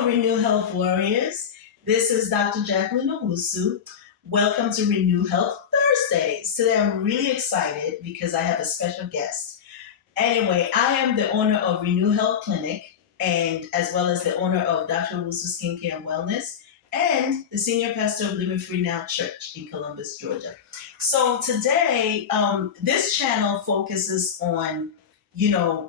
Hello, Renew Health Warriors. This is Dr. Jacqueline Owusu. Welcome to Renew Health Thursdays. Today I'm really excited because I have a special guest. Anyway, I am the owner of Renew Health Clinic and as well as the owner of Dr. Owusu Skincare and Wellness and the senior pastor of Living Free Now Church in Columbus, Georgia. So today, this channel focuses on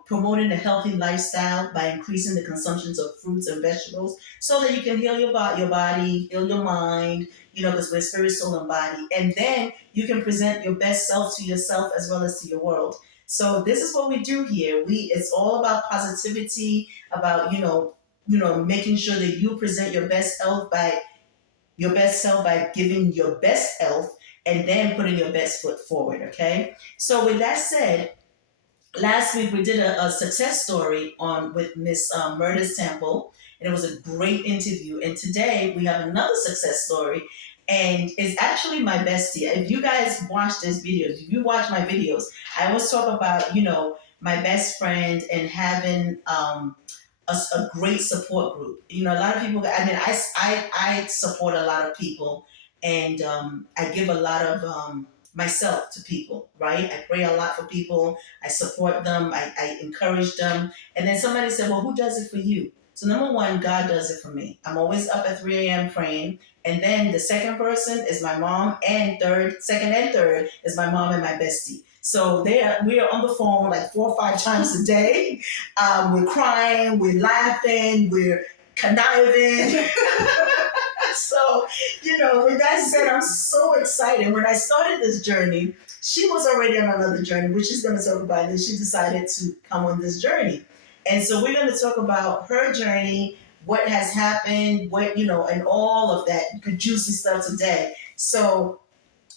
promoting a healthy lifestyle by increasing the consumptions of fruits and vegetables so that you can heal your body, heal your mind, because we're spirit, soul, and body. And then you can present your best self to yourself as well as to your world. So this is what we do here. It's all about positivity, about, making sure that you present your best self by giving your best health and then putting your best foot forward, okay? So with that said, last week we did a success story on with Miss Murders Temple, and it was a great interview. And today we have another success story, and it's actually my bestie. If you guys watch this videos, if you watch my videos, I always talk about my best friend and having a great support group. A lot of people. I mean, I support a lot of people, and I give a lot of myself to people, right? I pray a lot for people. I support them. I encourage them. And then somebody said, well, who does it for you? So number one, God does it for me. I'm always up at 3 a.m. praying. And then the second person is my mom, and second and third is my mom and my bestie. So we are on the phone like 4 or 5 times a day. We're crying, we're laughing, we're conniving. So, with that said, I'm so excited. When I started this journey, she was already on another journey, which she's going to talk about, and she decided to come on this journey. And so we're going to talk about her journey, what has happened, and all of that good juicy stuff today. So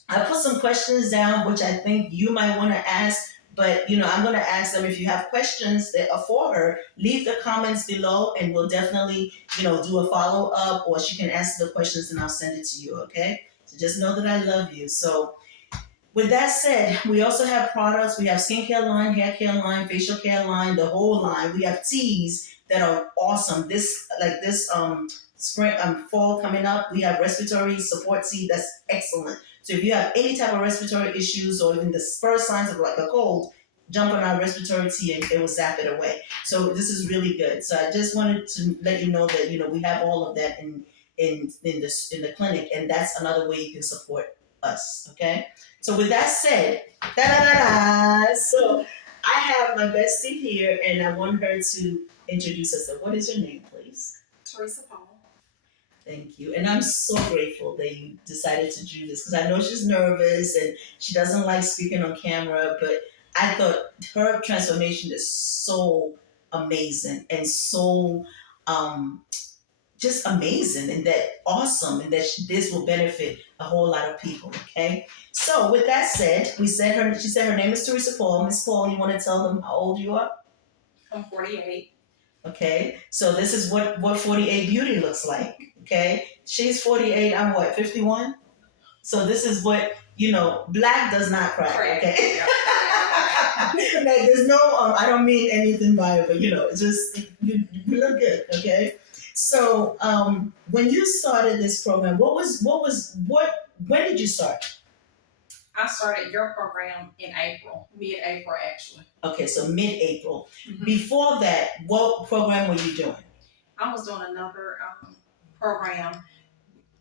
I put some questions down, which I think you might want to ask. But, I'm going to ask them if you have questions that are for her, leave the comments below and we'll definitely, do a follow up, or she can answer the questions and I'll send it to you. Okay. So just know that I love you. So with that said, we also have products. We have skincare line, hair care line, facial care line, the whole line. We have teas that are awesome. This spring, fall coming up, we have respiratory support tea that's excellent. So if you have any type of respiratory issues or even the first signs of like a cold, jump on our respiratory tea and it will zap it away. So this is really good. So I just wanted to let you know that we have all of that in the clinic, and that's another way you can support us. Okay. So with that said, so I have my bestie here, and I want her to introduce herself. What is your name, please? Teresa Paul. Thank you. And I'm so grateful that you decided to do this, because I know she's nervous and she doesn't like speaking on camera, but I thought her transformation is so amazing and so just amazing and that awesome, and that this will benefit a whole lot of people. Okay. So with that said, she said her name is Teresa Paul. Miss Paul, you want to tell them how old you are? I'm 48. Okay. So this is what 48 beauty looks like. Okay. She's 48. I'm what, 51? So this is what, black does not crack. Okay. Like, there's no, I don't mean anything by it, but it's just, you look good. Okay. So when you started this program, when did you start? I started your program in April, mid-April actually. Okay, so mid-April. Mm-hmm. Before that, what program were you doing? I was doing another program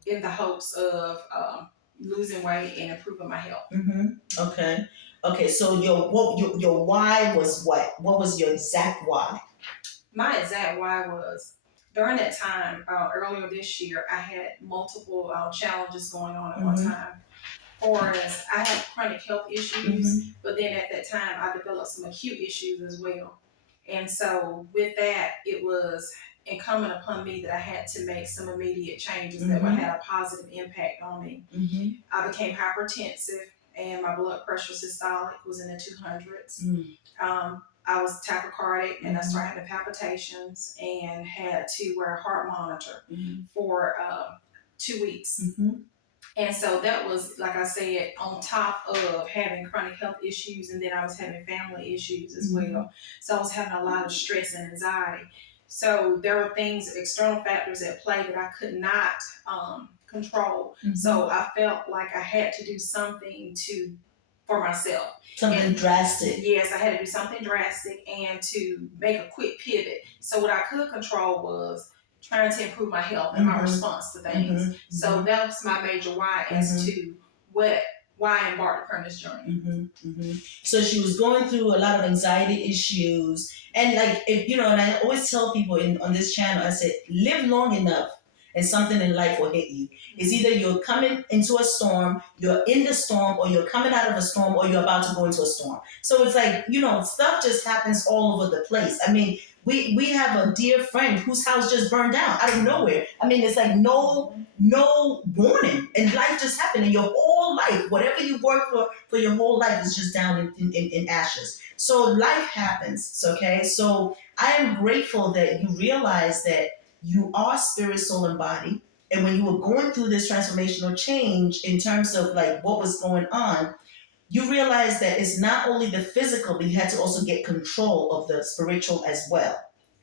in the hopes of losing weight and improving my health. Mm-hmm. Okay. So your why was what? What was your exact why? My exact why was, during that time, earlier this year, I had multiple challenges going on at one time. Or as I have chronic health issues, but then at that time I developed some acute issues as well. And so with that, it was incumbent upon me that I had to make some immediate changes that would have a positive impact on me. I became hypertensive and my blood pressure systolic was in the 200s. I was tachycardic and I started having palpitations and had to wear a heart monitor for 2 weeks. And so that was, like I said, on top of having chronic health issues, and then I was having family issues as well. So I was having a lot of stress and anxiety. So there were things, external factors at play that I could not control. Mhm. So I felt like I had to do something for myself. Something drastic. Yes, I had to do something drastic and to make a quick pivot. So what I could control was trying to improve my health and my response to things. So that was my major why as to why I embarked upon this journey. So she was going through a lot of anxiety issues, and like if you know, and I always tell people on this channel, I said, live long enough, and something in life will hit you. It's either you're coming into a storm, you're in the storm, or you're coming out of a storm, or you're about to go into a storm. So it's like, you know, stuff just happens all over the place. I mean, we have a dear friend whose house just burned down out of nowhere. I mean, it's like no warning, and life just happened, and your whole life, whatever you worked for your whole life, is just down in ashes. So life happens. Okay, so I am grateful that you realize that you are spirit, soul, and body. And when you were going through this transformational change in terms of like what was going on, you realized that it's not only the physical, but you had to also get control of the spiritual as well.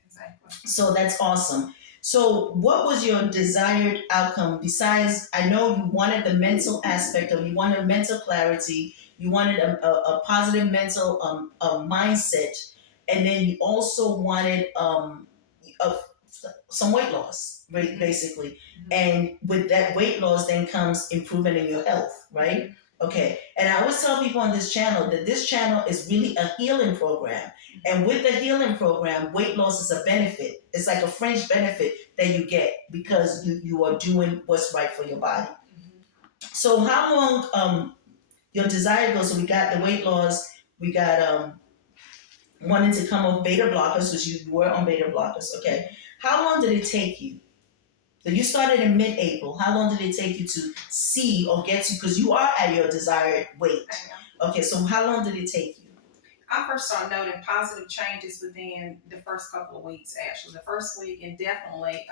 Exactly. So that's awesome. So, what was your desired outcome besides? I know you wanted the mental aspect of, you wanted mental clarity, you wanted a positive mental mindset, and then you also wanted a, some weight loss, right, basically. And with that weight loss, then comes improvement in your health, right? Okay. And I always tell people on this channel that this channel is really a healing program. And with the healing program, weight loss is a benefit. It's like a fringe benefit that you get because you are doing what's right for your body. So how long your desire goes? So we got the weight loss, we got wanting to come off beta blockers, because you were on beta blockers. Okay. How long did it take you? So you started in mid-April. How long did it take you to see or get to? Because you are at your desired weight. Okay, so how long did it take you? I first started noting positive changes within the first couple of weeks, actually. The first week, and definitely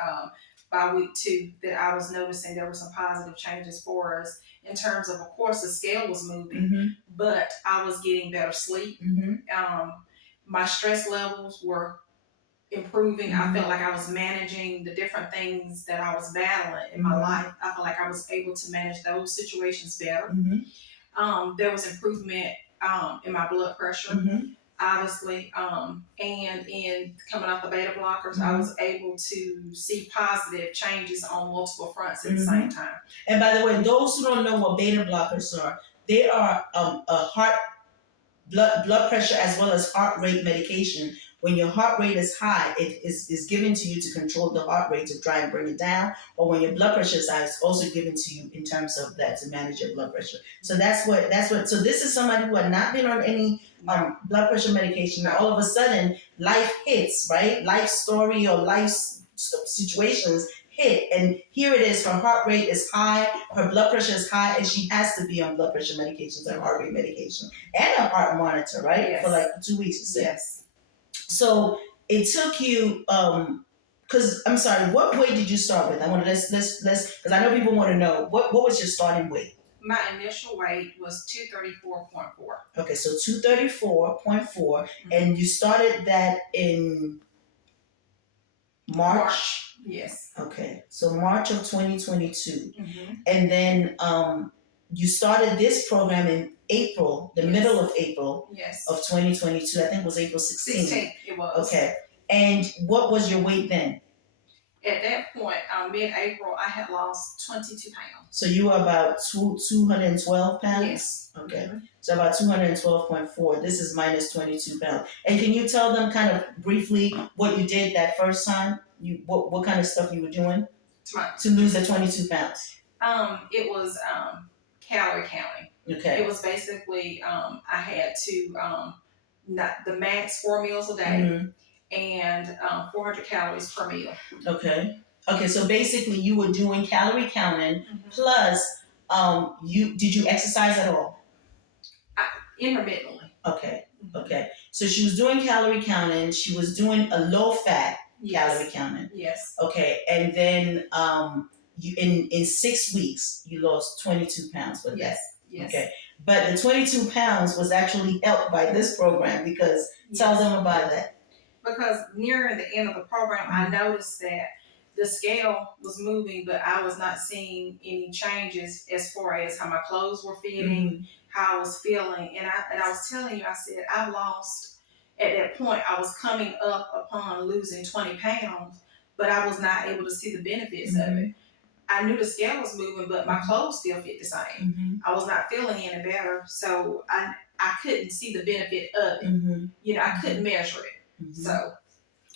by week 2, that I was noticing there were some positive changes for us in terms of course, the scale was moving, but I was getting better sleep. My stress levels were improving. I felt like I was managing the different things that I was battling in my life. I felt like I was able to manage those situations better. There was improvement in my blood pressure, obviously, and in coming off the beta blockers, I was able to see positive changes on multiple fronts at the same time. And by the way, those who don't know what beta blockers are, they are a heart blood pressure as well as heart rate medication. When your heart rate is high, it is given to you to control the heart rate to try and bring it down. Or when your blood pressure is high, it's also given to you in terms of that to manage your blood pressure. So that's what. So this is somebody who had not been on any blood pressure medication. All of a sudden, life hits, right? Life story or life situations hit, and here it is. Her heart rate is high, her blood pressure is high, and she has to be on blood pressure medications and heart rate medication and a heart monitor, right? Yes. For like 2 weeks, you said. Yes. So it took you. Because I'm sorry, what weight did you start with? I want to let's because I know people want to know what was your starting weight. My initial weight was 234.4. Okay, so 234.4, and you started that in March. Yes. Okay, so March of 2022, and then you started this program in April, the middle of April of 2022. I think it was April 16th. It was. Okay, and what was your weight then? At that point, mid-April, I had lost 22 pounds. So you were about 212 pounds? Yes. Okay. So about 212.4. This is minus 22 pounds. And can you tell them kind of briefly what you did that first time? What kind of stuff you were doing to lose the 22 pounds? It was calorie counting. Okay. It was basically I had to not the max 4 meals a day and 400 calories per meal. Okay. Okay, so basically you were doing calorie counting plus did you exercise at all? Intermittently. Okay. Okay. So she was doing calorie counting, she was doing a low fat calorie counting. Yes. Okay. And then you in 6 weeks you lost 22 pounds with that. Yes. Okay. But the 22 pounds was actually helped by this program because tell them about that. because near the end of the program, I noticed that the scale was moving, but I was not seeing any changes as far as how my clothes were fitting, how I was feeling. And I was telling you, I said I lost at that point. I was coming up upon losing 20 pounds, but I was not able to see the benefits of it. I knew the scale was moving, but my clothes still fit the same. I was not feeling any better, so I couldn't see the benefit of it. You know, I couldn't measure it.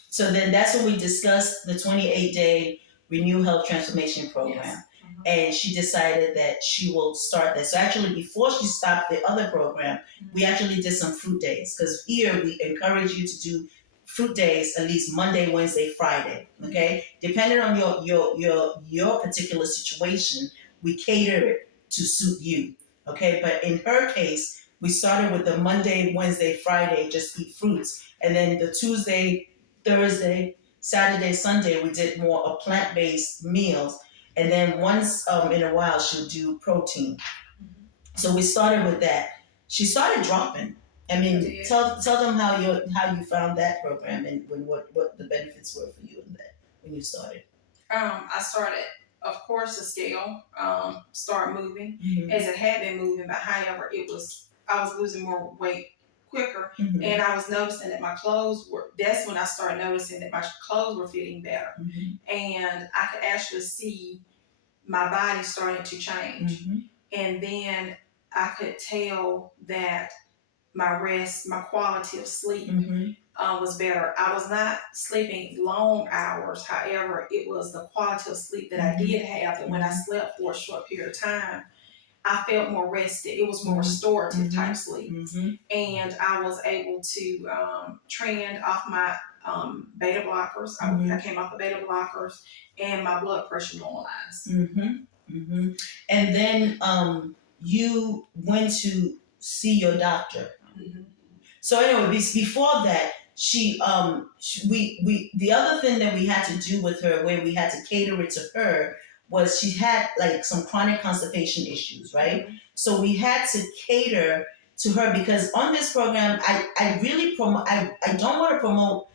So then that's when we discussed the 28-day Renew Health Transformation Program. Yes. And she decided that she will start that. So actually, before she stopped the other program, we actually did some fruit days, because here we encourage you to do fruit days at least Monday, Wednesday, Friday. Okay, depending on your particular situation, we cater it to suit you. Okay, but in her case, we started with the Monday, Wednesday, Friday, just eat fruits, and then the Tuesday, Thursday, Saturday, Sunday, we did more of plant-based meals. And then once in a while, she'll do protein. So we started with that. She started dropping. I mean, tell them how you found that program, and what the benefits were for you in that when you started. I started, of course, the scale started moving as it had been moving, but however, I was losing more weight quicker, and I was noticing that my clothes were. That's when I started noticing that my clothes were fitting better, and I could actually see my body starting to change, and then I could tell that my rest, my quality of sleep was better. I was not sleeping long hours. However, it was the quality of sleep that I did have, that when I slept for a short period of time, I felt more rested. It was more restorative type sleep. And I was able to trend off my beta blockers. I came off the beta blockers, and my blood pressure normalized. And then you went to see your doctor. So anyway, before that, we the other thing that we had to do with her, where we had to cater it to her, was she had like some chronic constipation issues, right? So we had to cater to her, because on this program, I really promote. I don't want to promote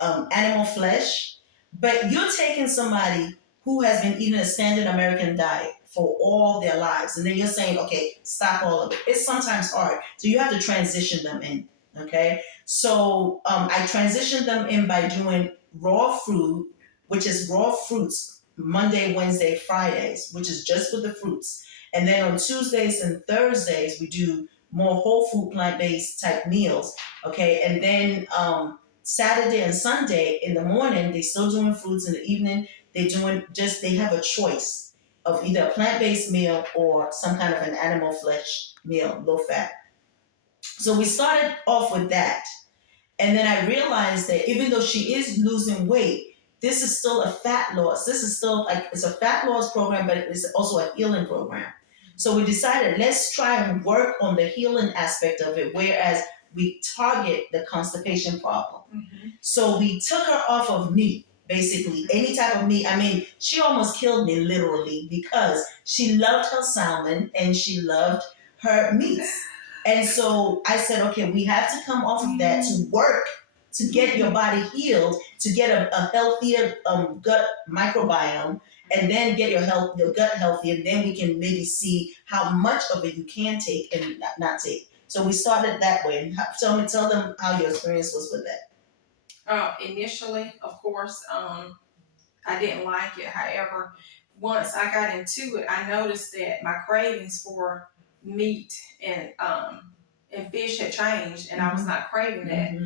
animal flesh, but you're taking somebody who has been eating a standard American diet for all their lives, and then you're saying, okay, stop all of it. It's sometimes hard, so you have to transition them in. Okay, so I transitioned them in by doing raw fruit, which is raw fruits Monday, Wednesday, Fridays, which is just with the fruits, and then on Tuesdays and Thursdays we do more whole food plant-based type meals. Okay, and then Saturday and Sunday in the morning, they still doing fruits. In the evening, they have a choice of either a plant-based meal or some kind of an animal flesh meal, low fat. So we started off with that. And then I realized that even though she is losing weight, this is still a fat loss. This is still like, it's a fat loss program, but it's also a healing program. So we decided, let's try and work on the healing aspect of it, whereas we target the constipation problem. So we took her off of meat, basically, any type of meat. I mean, she almost killed me literally, because she loved her salmon and she loved her meats. And so I said, okay, we have to come off of that to work to get your body healed, to get a healthier gut microbiome, and then get your gut healthy, and then we can maybe see how much of it you can take and not take. So we started that way. Tell them how your experience was with that. Initially, of course, I didn't like it. However, once I got into it, I noticed that my cravings for meat and fish had changed, and I was not craving that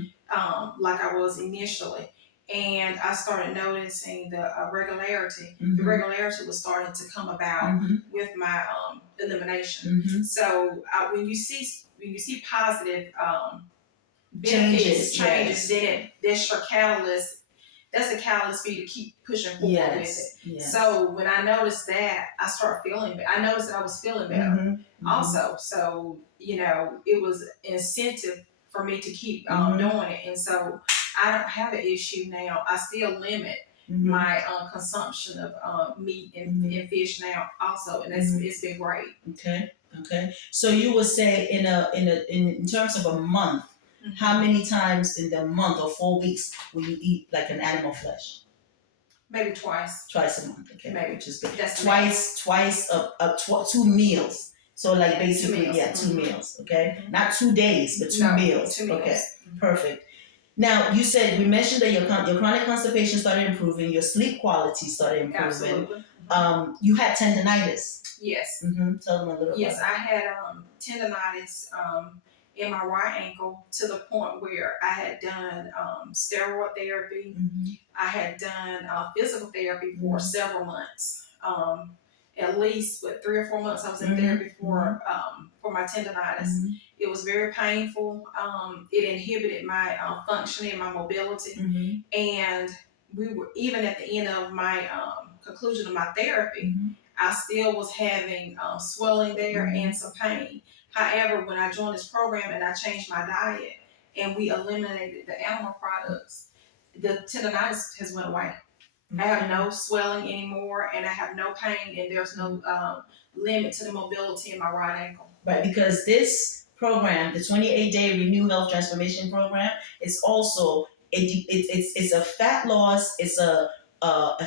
like I was initially. And I started noticing the regularity. The regularity was starting to come about with my elimination. So when you see positive benefits, changes, then that's your catalyst. That's a catalyst for you to keep pushing forward with it. Yes. So when I noticed that, I started feeling better. I noticed that I was feeling better also. So, it was an incentive for me to keep doing it. And so I don't have an issue now. I still limit my consumption of meat and fish now also. And it's been great. Okay. So you would say in terms of a month, How many times in the month or 4 weeks will you eat like an animal flesh? Maybe twice. Twice a month, okay. Maybe. Which is good. That's Twice, 2 meals. So like basically, 2 meals. yeah, 2 meals, okay? Not 2 days, but 2 meals. 2 meals. Okay, perfect. Now you said we mentioned that your chronic constipation started improving, your sleep quality started improving. Absolutely. You had tendonitis. Yes. Tell them a little. Yes, about I had tendonitis in my right ankle to the point where I had done steroid therapy. I had done physical therapy for several months. At least 3 or 4 months I was in therapy for my tendonitis. It was very painful. It inhibited my functioning, my mobility, and we were even at the end of my conclusion of my therapy. I still was having swelling there and some pain. However, when I joined this program and I changed my diet and we eliminated the animal products, the tendonitis has went away. I have no swelling anymore, and I have no pain, and there's no limit to the mobility in my right ankle. Right, because this program, the 28-day Renew Health Transformation Program, is also it's a fat loss, it's a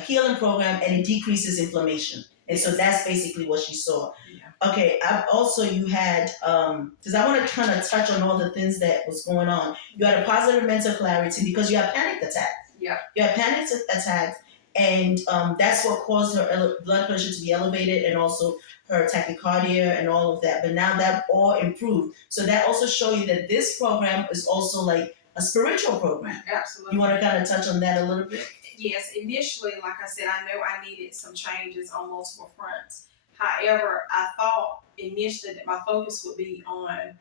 healing program, and it decreases inflammation. And so that's basically what she saw. Yeah. Okay, you had, because I want to kind of touch on all the things that was going on. You had a positive mental clarity because you had panic attacks. Yeah. You had panic attacks, and that's what caused her blood pressure to be elevated, and also her tachycardia and all of that. But now that all improved. So that also shows you that this program is also like a spiritual program. Absolutely. You want to kind of touch on that a little bit? Yes, initially, like I said, I know I needed some changes on multiple fronts. However, I thought initially that my focus would be on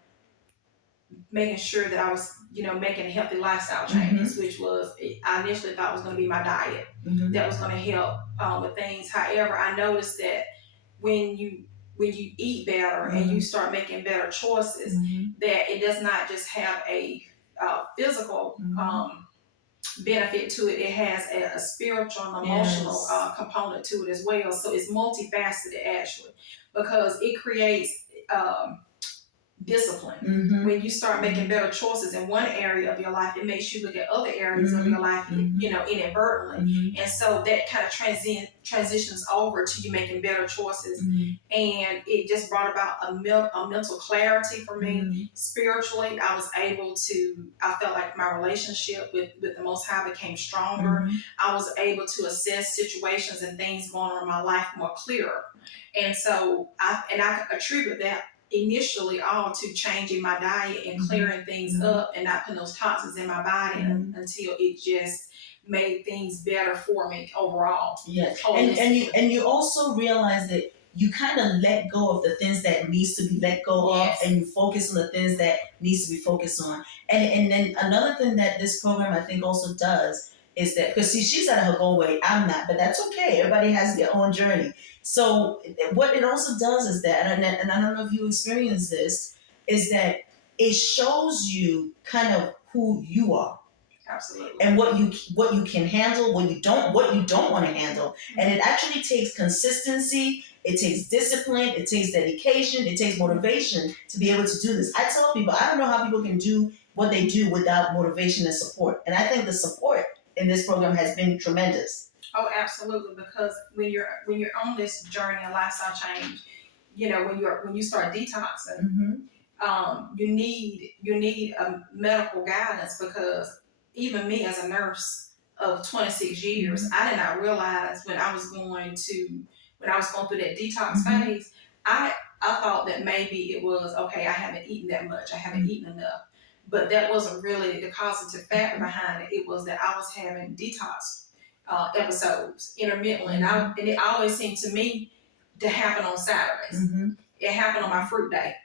making sure that I was, making healthy lifestyle changes, which was, I initially thought was going to be my diet that was going to help with things. However, I noticed that when you eat better and you start making better choices, that it does not just have a physical benefit to it. It has a spiritual and emotional component to it as well. So it's multifaceted actually, because it creates discipline. When you start making better choices in one area of your life, it makes you look at other areas of your life, inadvertently. And so that kind of transitions over to you making better choices. And it just brought about a mental clarity for me. Spiritually, I felt like my relationship with the Most High became stronger. I was able to assess situations and things going on in my life more clearer. And so I attribute that initially all to changing my diet and clearing things up and not putting those toxins in my body until it just made things better for me overall. Yes, and you also realize that you kind of let go of the things that needs to be let go of, and you focus on the things that needs to be focused on. And then another thing that this program I think also does is that, because she's at her goal weight, I'm not, but that's okay. Everybody has their own journey. So what it also does is that, and I don't know if you experience this, is that it shows you kind of who you are. Absolutely. And what you can handle, what you don't want to handle. And it actually takes consistency, it takes discipline, it takes dedication, it takes motivation to be able to do this. I tell people, I don't know how people can do what they do without motivation and support. And I think the support in this program has been tremendous. Oh, absolutely. Because when you're on this journey of lifestyle change, when you start detoxing, you need a medical guidance, because even me as a nurse of 26 years, I did not realize when I was going through that detox phase, I thought that maybe it was, okay, I haven't eaten that much, I haven't eaten enough. But that wasn't really the causative factor behind it. It was that I was having detox episodes intermittently. And it always seemed to me to happen on Saturdays. It happened on my fruit day.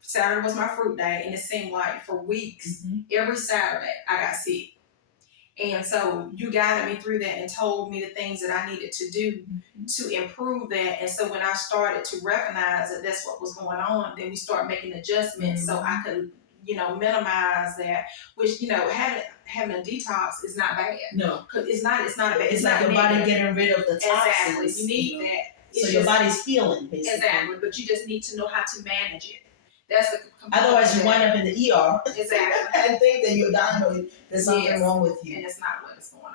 Saturday was my fruit day, and it seemed like for weeks, every Saturday, I got sick. And so you guided me through that and told me the things that I needed to do to improve that. And so when I started to recognize that that's what was going on, then we started making adjustments so I could, minimize that. Which, having a detox is not bad. No, because it's not a bad. It's like your body getting rid of the toxins. Exactly, you need that. So your body's healing, basically. Exactly, but you just need to know how to manage it. That's the component. Otherwise, you wind up in the ER. Exactly. And think that you're dying or there's something wrong with you. And it's not what is going on.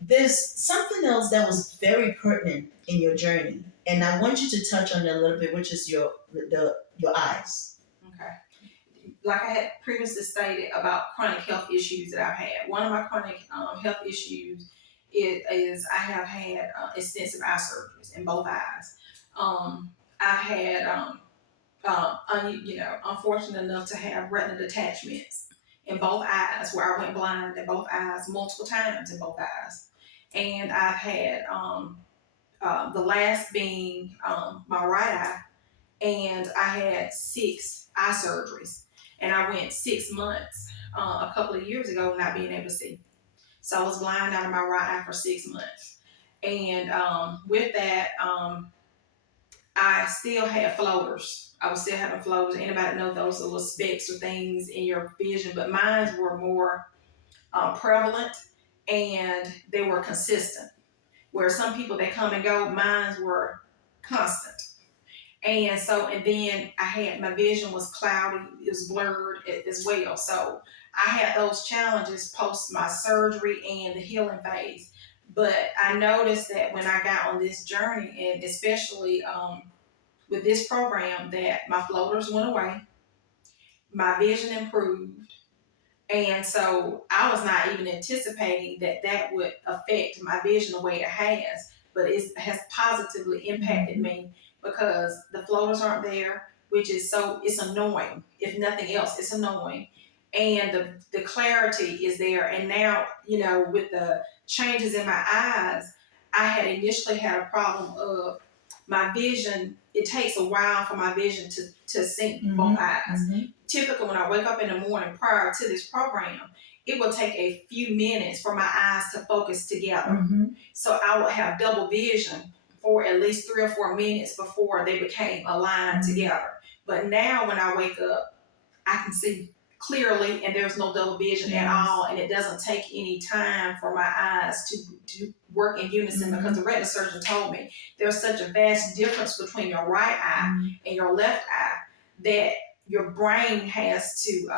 There's something else that was very pertinent in your journey, and I want you to touch on it a little bit, which is your eyes. Okay. Like I had previously stated about chronic health issues that I've had. One of my chronic health issues is I have had extensive eye surgeries in both eyes. I've had unfortunate enough to have retina detachments in both eyes, where I went blind in both eyes multiple times in both eyes. And I've had the last being my right eye, and I had 6 eye surgeries, and I went 6 months a couple of years ago not being able to see. So I was blind out of my right eye for 6 months, and with that, I still had floaters. I was still having floaters. Anybody know those little specks or things in your vision? But mine were more prevalent, and they were consistent. Where some people, they come and go, mine were constant. And then I had, my vision was cloudy, it was blurred as well. So I had those challenges post my surgery and the healing phase. But I noticed that when I got on this journey, and especially with this program, that my floaters went away, my vision improved. And so I was not even anticipating that that would affect my vision the way it has, but it has positively impacted me, because the floaters aren't there, which is it's annoying. If nothing else, it's annoying. And the clarity is there. And now, with the changes in my eyes, I had initially had a problem of my vision. It takes a while for my vision to sync both eyes. Typically, when I wake up in the morning prior to this program, it will take a few minutes for my eyes to focus together. So I would have double vision for at least 3 or 4 minutes before they became aligned together. But now when I wake up, I can see clearly, and there's no double vision at all, and it doesn't take any time for my eyes to work in unison, because the retina surgeon told me there's such a vast difference between your right eye and your left eye that your brain has to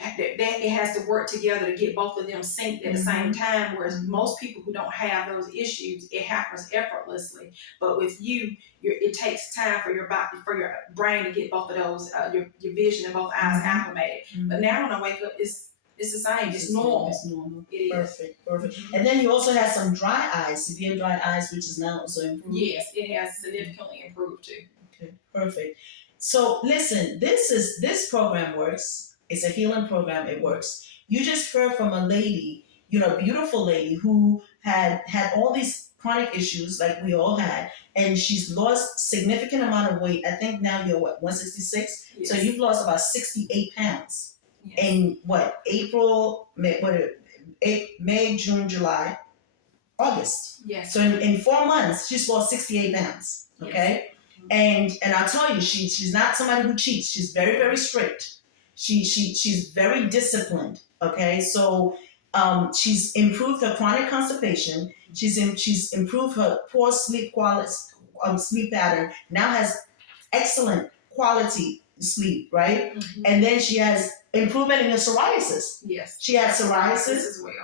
that it has to work together to get both of them synced at the same time. Whereas most people who don't have those issues, it happens effortlessly. But with you, it takes time for your body, for your brain to get both of those, your vision in both eyes acclimated. But now when I wake up, it's the same. It's normal. It's normal. It is. Perfect. And then you also had some dry eyes, severe dry eyes, which is now also improved. Yes, it has significantly improved too. Okay, perfect. So listen, this program works. It's a healing program. It works. You just heard from a lady, a beautiful lady who had all these chronic issues like we all had, and she's lost significant amount of weight. I think now you're 166. Yes. So you've lost about 68 pounds. Yes. In May, June, July, August. Yes. So in 4 months, she's lost 68 pounds. Okay. Yes. And I'll tell you, she's not somebody who cheats. She's very, very strict. She's very disciplined. Okay. So she's improved her chronic constipation. She's improved her poor sleep quality, sleep pattern. Now has excellent quality sleep, right? And then she has improvement in her psoriasis. Yes. She had psoriasis as well.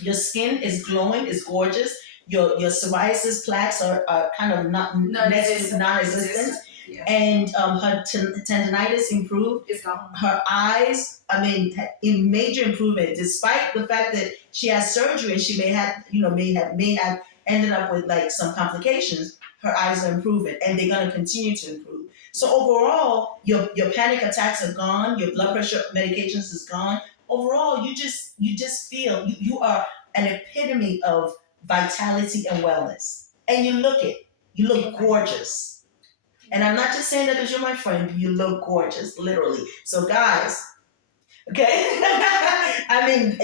Your skin is glowing, is gorgeous. Your psoriasis plaques are kind of non-existent. Yes. And her tendinitis improved. It's gone. Her eyes, in major improvement, despite the fact that she has surgery and she may have ended up with like some complications. Her eyes are improving, and they're going to continue to improve. So overall, your panic attacks are gone. Your blood pressure medications is gone. Overall, you just feel you are an epitome of vitality and wellness, and you look gorgeous. And I'm not just saying that because you're my friend. You look gorgeous, literally. So guys, okay?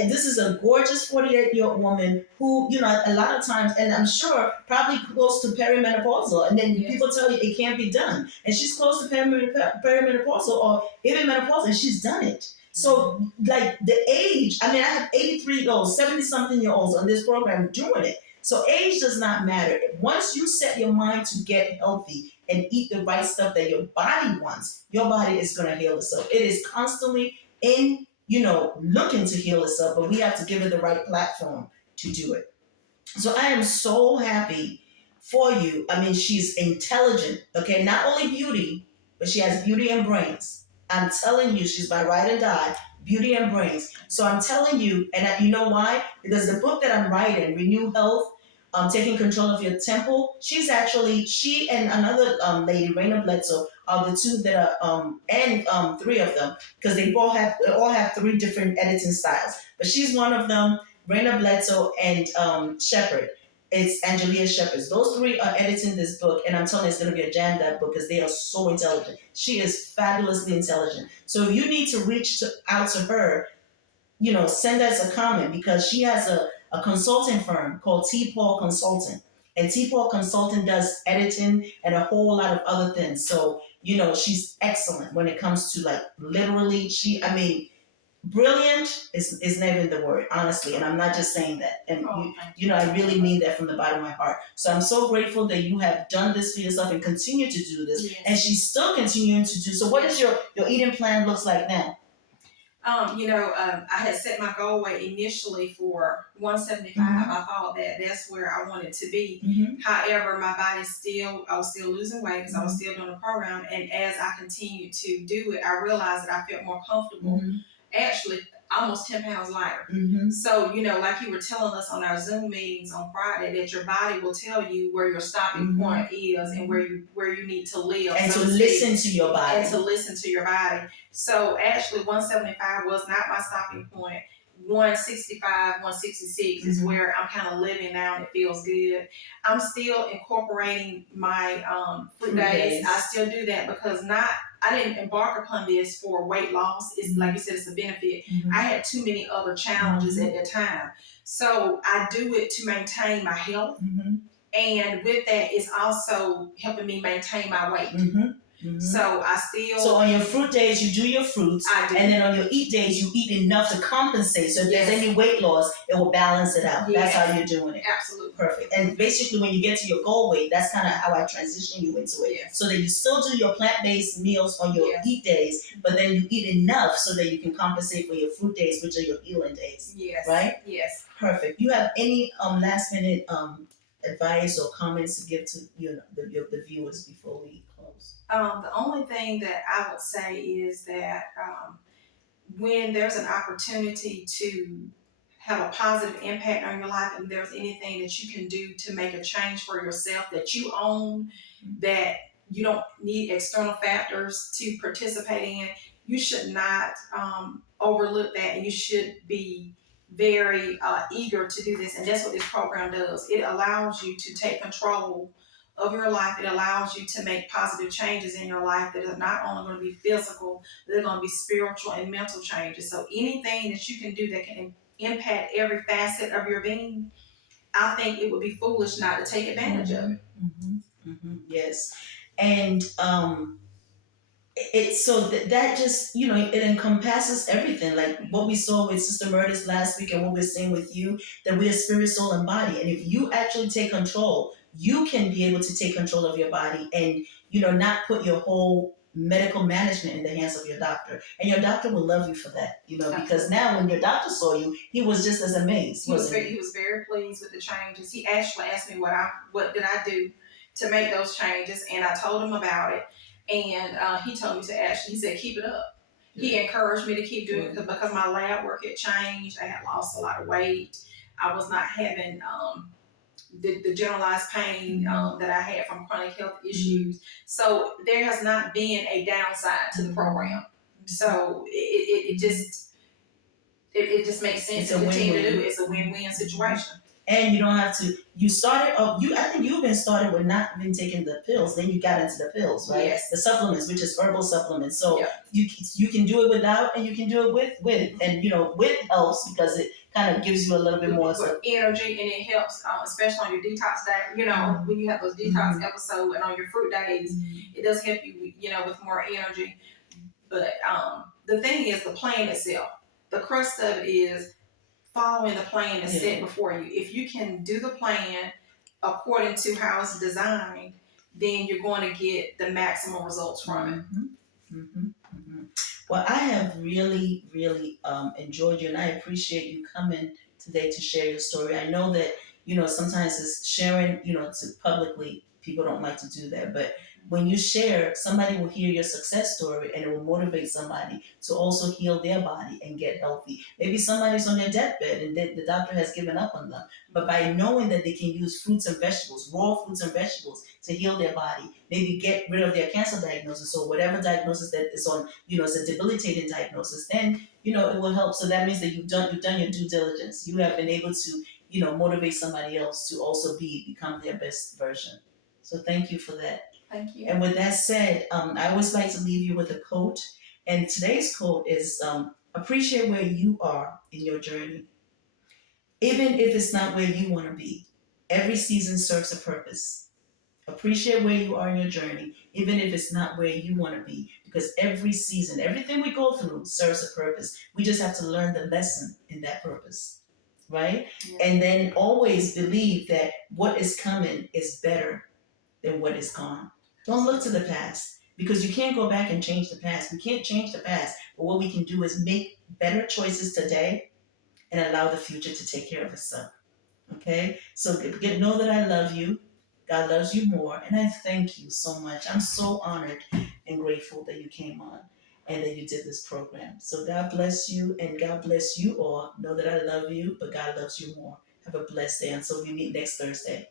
This is a gorgeous 48-year-old woman who, a lot of times, and I'm sure probably close to perimenopausal, and then people tell you it can't be done. And she's close to perimenopausal or even menopausal, and she's done it. So, like the age, I mean, I have 83-year-olds, 70 something year olds on this program doing it. So, age does not matter. Once you set your mind to get healthy and eat the right stuff that your body wants, your body is going to heal itself. It is constantly in, looking to heal itself, but we have to give it the right platform to do it. So I am so happy for you. I mean, she's intelligent, okay? Not only beauty, but she has beauty and brains. I'm telling you, she's my ride or die, beauty and brains. So I'm telling you, and you know why? Because the book that I'm writing, Renew Health, Taking Control of Your Temple, she and another lady, Raina Bledsoe, are the two that are, and three of them, because they all have three different editing styles. But she's one of them. Raina Bledsoe and Shepherd. It's Angelia Shepherd. Those three are editing this book, and I'm telling you, it's going to be a jam that book because they are so intelligent. She is fabulously intelligent. So if you need to out to her, send us a comment because she has a consulting firm called T. Paul Consulting. And T. Paul Consulting does editing and a whole lot of other things. So, she's excellent when it comes to like literally, brilliant is not even the word, honestly, and I'm not just saying that. And I really mean that from the bottom of my heart. So I'm so grateful that you have done this for yourself and continue to do this. Yes. And she's still continuing to do. So what does your eating plan looks like now? I had set my goal weight initially for 175. Mm-hmm. I thought that that's where I wanted to be. Mm-hmm. However, my body I was still losing weight because I was still doing the program. And as I continued to do it, I realized that I felt more comfortable. Mm-hmm. Actually, almost 10 pounds lighter. Mm-hmm. So, like you were telling us on our Zoom meetings on Friday, that your body will tell you where your stopping point is and where you need to live. And to listen to your body. And to listen to your body. So actually 175 was not my stopping point. 165, 166 is where I'm kind of living now and it feels good. I'm still incorporating my fruit days. I still do that because I didn't embark upon this for weight loss. It's like you said, it's a benefit. Mm-hmm. I had too many other challenges at that time. So I do it to maintain my health. Mm-hmm. And with that, it's also helping me maintain my weight. Mm-hmm. Mm-hmm. So So on your fruit days, you do your fruits. I do. And then on your eat days, you eat enough to compensate. So if there's any weight loss, it will balance it out. Yes. That's how you're doing it. Absolutely. Perfect. And basically, when you get to your goal weight, that's kind of how I transition you into it. Yes. So that you still do your plant-based meals on your eat days, but then you eat enough so that you can compensate for your fruit days, which are your healing days. Yes. Right? Yes. Perfect. You have any last-minute advice or comments to give to the viewers before we close? The only thing that I would say is that when there's an opportunity to have a positive impact on your life and there's anything that you can do to make a change for yourself that you own, that you don't need external factors to participate in, you should not overlook that, and you should be very eager to do this. And that's what this program does. It allows you to take control of your life. It allows you to make positive changes in your life that are not only going to be physical, but they're going to be spiritual and mental changes. So anything that you can do that can impact every facet of your being, I think it would be foolish not to take advantage of it. Mm-hmm. Mm-hmm. Yes. And it's so that just it encompasses everything, like what we saw with Sister Murders last week and what we're seeing with you, that we are spirit, soul, and body. And if you actually take control, you can be able to take control of your body and not put your whole medical management in the hands of your doctor. And your doctor will love you for that, because now when your doctor saw you, he was just as amazed. He was very pleased with the changes. He actually asked me what did I do to make those changes, and I told him about it. And he told me he said, keep it up. Yeah. He encouraged me to keep doing it because my lab work had changed. I had lost a lot of weight. I was not having the generalized pain that I had from chronic health issues. So there has not been a downside to the program. So it just makes sense to continue to do it. It's a win-win situation. And you don't have to. You started. I think you've been started with not been taking the pills. Then you got into the pills, right? Yes. The supplements, which is herbal supplements. So you can do it without, and you can do it with, and with helps because it kind of gives you a little bit more energy, and it helps, especially on your detox day. When you have those detox episodes and on your fruit days, it does help you, with more energy. But the thing is the plan itself. The crust of it is following the plan that's set Yeah. before you. If you can do the plan according to how it's designed, then you're going to get the maximum results from it. Well, I have really, really enjoyed you, and I appreciate you coming today to share your story. I know that sometimes it's sharing, to publicly. People don't like to do that, but when you share, somebody will hear your success story, and it will motivate somebody to also heal their body and get healthy. Maybe somebody's on their deathbed, and the doctor has given up on them. But by knowing that they can use fruits and vegetables, raw fruits and vegetables, to heal their body, maybe get rid of their cancer diagnosis or whatever diagnosis that is on, it's a debilitating diagnosis, then, it will help. So that means that you've done your due diligence. You have been able to, motivate somebody else to also become their best version. So thank you for that. Thank you. And with that said, I always like to leave you with a quote. And today's quote is appreciate where you are in your journey. Even if it's not where you want to be, every season serves a purpose. Appreciate where you are in your journey, even if it's not where you want to be, because every season, everything we go through serves a purpose. We just have to learn the lesson in that purpose, right? Yeah. And then always believe that what is coming is better than what is gone. Don't look to the past because you can't go back and change the past. We can't change the past, but what we can do is make better choices today and allow the future to take care of itself. Okay? So know that I love you. God loves you more. And I thank you so much. I'm so honored and grateful that you came on and that you did this program. So God bless you and God bless you all. Know that I love you, but God loves you more. Have a blessed day until we meet next Thursday.